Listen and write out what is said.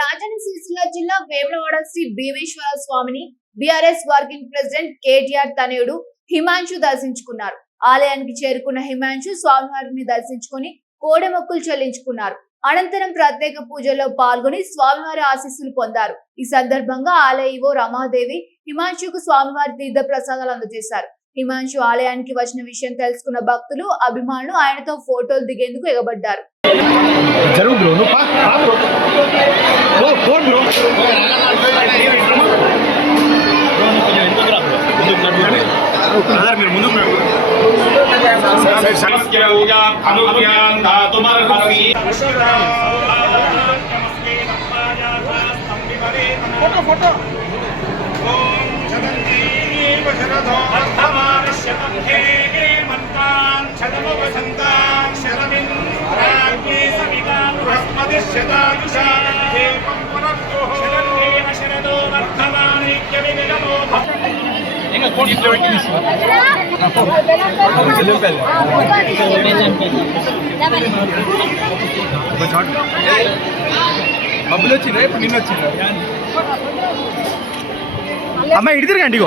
రాజన్న సిరిసిల్ల జిల్లా వేములవాడ శ్రీ భీమేశ్వర స్వామిని BRS working president KTR తనయుడు హిమాంశు దర్శించుకున్నారు. ఆలయానికి చేరుకున్న హిమాంశు స్వామివారిని దర్శించుకుని కోడెమొక్కులు చెల్లించుకున్నారు. అనంతరం ప్రత్యేక పూజల్లో పాల్గొని స్వామివారి ఆశీస్సులు పొందారు. ఈ సందర్భంగా ఆలయ ఈవో రమాదేవి హిమాంశుకు స్వామివారి తీర్థ ప్రసాదాలు అందజేశారు. హిమాంశు ఆలయానికి వచ్చిన విషయం తెలుసుకున్న భక్తులు, అభిమానులు ఆయనతో ఫోటోలు దిగేందుకు ఎగబడ్డారు. బబ్బులు వచ్చిందా ఇప్పుడు నిన్న వచ్చిందా అమ్మాయి ఇడిదిరుగండి.